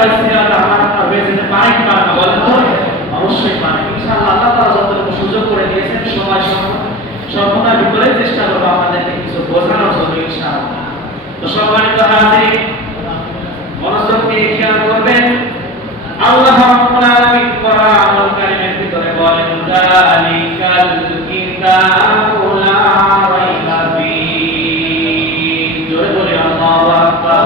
পরিস্থিতি আমার হয়ে যেতে পারে কি পারে না বলেন তো? অবশ্যই পারে। ইনশাআল্লাহ আল্লাহ তাআলা যতটুকু সুযোগ করে দিয়েছেন সময় স্বল্পতার ভিতরে চেষ্টা করবো আপনাদেরকে কিছু বোঝানোর জন্য ইনশাআল্লাহ। তো সম্মানিত হাজির, মনোযোগ দিয়ে খেয়াল করবেন। আল্লাহ রাব্বুল আলামিন কোরআনুল কারীমের ভিতরে বলেন, যালিকাল কিতাবু লা রাইবা ফীহ। জোরে বলে আল্লাহু আকবার।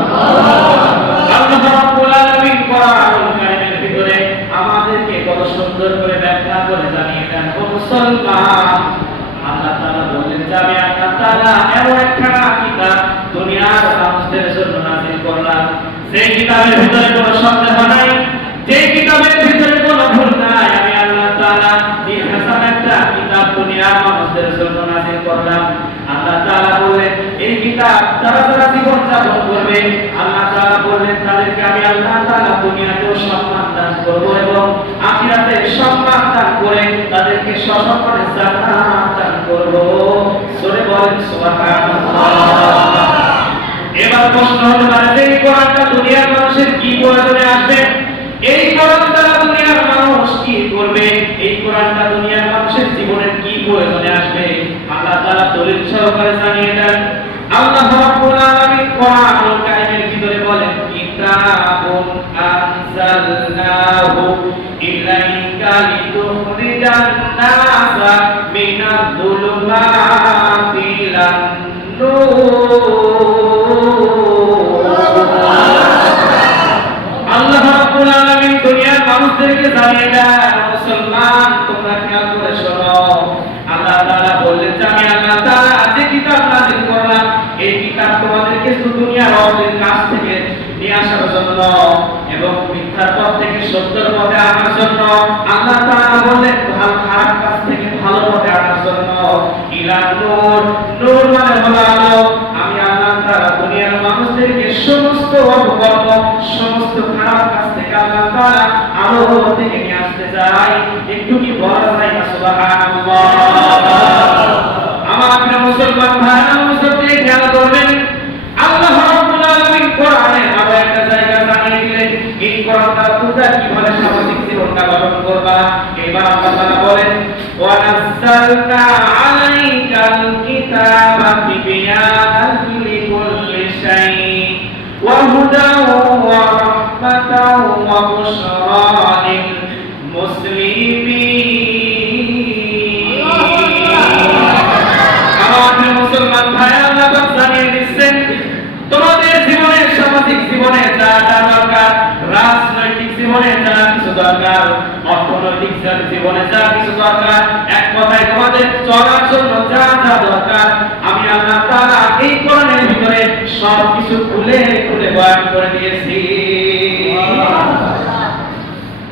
আল্লাহ রাব্বুল আলামিন কোরআনুল কারীমের ভিতরে আমাদেরকে কত সুন্দর করে ব্যাখ্যা করে জানিয়ে দেন। ও মুসলমান, আল্লাহ তাআলা বলেন যে আমি আল্লাহ তাআলা এমন একটা কিতাব দুনিয়ার মানুষদের জন্য নাযিল করলাম, সেই কিতাবের ভিতরে কোনো সন্দেহ নাই, যে কিতাবের ভিতরে কোনো ভুল নাই। আমি আল্লাহ তাআলা এই হাসান একটা কিতাব দুনিয়ার মানুষদের জন্য নাযিল করলাম। আল্লাহ তাআলা বলেন এই কিতাব যারা যারা জীবন যাপন করবে, আল্লাহ তাআলা বলেন তাদেরকে আমি আল্লাহ তাআলা দুনিয়াতেও সম্মান দান করব এবং আখিরাতে সম্মান দান করে তাদেরকে সসম্মানে জান্নাত দান করব। সূরা বলেন সুবহানাল্লাহ। এবার প্রশ্ন হতে পারে যে এই কোরআনটা দুনিয়ার মানুষের কি প্রয়োজনে আসবে? এই কোরআন দ্বারা দুনিয়ার মানুষ কি করবে? এই কোরআনটা দুনিয়ার মানুষের জীবনের কি প্রয়োজনে আসবে? আল্লাহ তাআলা দলিল সহকারে জানিয়ে দেন। আল্লাহ রাব্বুল আলামিন কোরআনুল কারীমের ভিতরে বলেন, কিতাবুন আনজালনাহু ইলাইকা লিতুখরিজান নাসা মিনাজ যুলুমাতি ইলান নূর। আল্লাহ রাব্বুল আলামিন দুনিয়ার মানুষদেরকে জানিয়ে দেন, মুসলমান তোমরা খেয়াল করে শোনো। আল্লাহ তাআলা বললেন যে আমি আল্লাহ তাআলা যে কিতাব নাযিল করলাম, এই কিতাব তোমাদেরকে দুনিয়ার অলির কাছ থেকে নিয়ে আসার জন্য এবং মিথ্যার পথ থেকে সত্যের পথে আনার জন্য। আল্লাহ তাআলা বললেন খারাপ কাজ থেকে ভালো পথে আনার জন্য। ইলান নূর, নূর মানে হলো আলো। আমি আল্লাহ তাআলা দুনিয়ার মানুষদেরকে সমস্ত অপকর্ম, সমস্ত খারাপ কাজ থেকে আল্লাহ তাআলা আলোর দিকে নিয়ে আসতে চাই। একটু কি বলা যায় না সুবহানাল্লাহ? আমার প্রিয় মুসলমান ভাইরা, মুসলমান খেয়াল করবেন, আল্লাহ রাব্বুল আলামিন কোরআনে আরো একটা জায়গা জানিয়ে দিলেন এই কোরআনটা তোমরা কিভাবে সামাজিক জীবনটা গঠন করবা। এবার আল্লাহ তাআলা বলেন, ওয়া নাযালনা আলাইকাল কিতাবা বিয়ানান লিকুল্লি শাই ওয়া হুদান ওয়া রাহমাতান ওয়া বুশরা লিল মুসলিমিন। আমাদের মুসলমান ভাইরা আল্লাহ জানিয়ে দিচ্ছেন তোমাদের জীবনে, সামাজিক জীবনে যা যা দরকার, রাজনৈতিক জীবনে যা কিছু দরকার, অর্থনৈতিক জীবনে যা কিছু দরকার, এক কথায় তোমাদের চলার জন্য যা যা দরকার, আমি আল্লাহ তাআলা এই কোরআনের ভিতরে সব কিছু খুলে খুলে বয়ান করে দিয়েছি।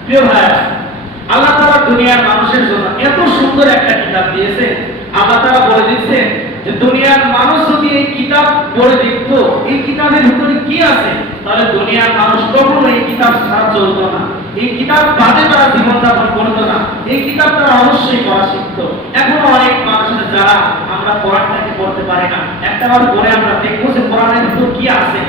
প্রিয় ভাইরা, আল্লাহ তাআলা দুনিয়ার মানুষের জন্য এত সুন্দর একটা কিতাব দিয়েছে। আল্লাহ তাআলা বলে দিচ্ছেন যে দুনিয়ার মানুষ যদি এই কিতাব পড়ে দেখতো এই কিতাবের ভিতরে কি আছে, তাহলে দুনিয়ার মানুষ কখনো এই কিতাব ছাড়া চলতো না, এই কিতাব বাদে তারা জীবনযাপন করতো না, এই কিতাব তারা অবশ্যই পড়া শিখতো। এখনো অনেক মানুষের যারা আমরা কোরআনটাকে পড়তে পারি না, একটাবার পড়ে আমরা দেখবো যে কোরআনের ভিতর কি আছে।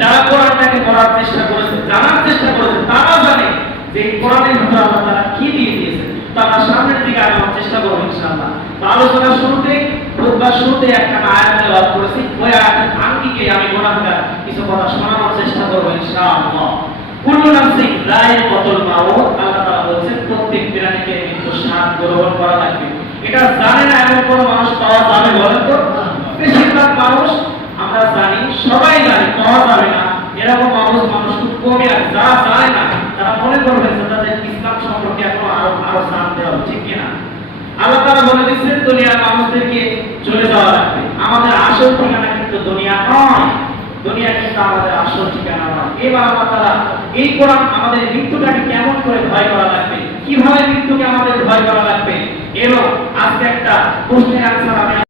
যারা কোরআনটাকে পড়ার চেষ্টা করেছে, জানার চেষ্টা করেছে, তারা জানে যে এই কোরআনের ভিতর আল্লাহ তাআলা কি দিয়ে দিয়েছে। তারা সামনের দিকে আগানোর চেষ্টা করবো ইনশাআল্লাহ। আলোচনার শুরুতে খুতবার শুরুতে একটা আয়াত তেলাওয়াত করেছি, ওই আয়াতের আঙ্গিকে আমি গুনাহগার কিছু কথা শোনানোর চেষ্টা করবো ইনশাআল্লাহ। কুল্লু নাফসিন যায়িকাতুল মাউত, আল্লাহ তাআলা বলেছেন প্রত্যেক প্রাণীকে মৃত্যুর স্বাদ গ্রহণ করা লাগবে। এটা জানে না এমন কোন মানুষ পাওয়া যাবে বলেন তো? বেশিরভাগ মানুষ আমরা জানি, সবাই জানি, পাওয়া যাবে না এরকম মানুষ খুব কমই আছে। যারা জানে না তারা মনে করবে যে তাদের ইসলাম সম্পর্কে এখনো আরো জানতে হবে, ঠিক কিনা? আল্লাহ তাআলা বলে দিচ্ছেন দুনিয়ার মানুষদেরকে চলে যাওয়া লাগবে। আমাদের আসল ঠিকানা কিন্তু দুনিয়া নয়, দুনিয়া কিন্তু আমাদের আসল ঠিকানা নয়। এবার আল্লাহ তাআলা এই কোরআন আমাদের মৃত্যুটাকে কেমন করে ভয় করা লাগবে, কিভাবে মৃত্যুকে আমাদের ভয় করা লাগবে, এবং আজকে একটা প্রশ্নের আনসার আমি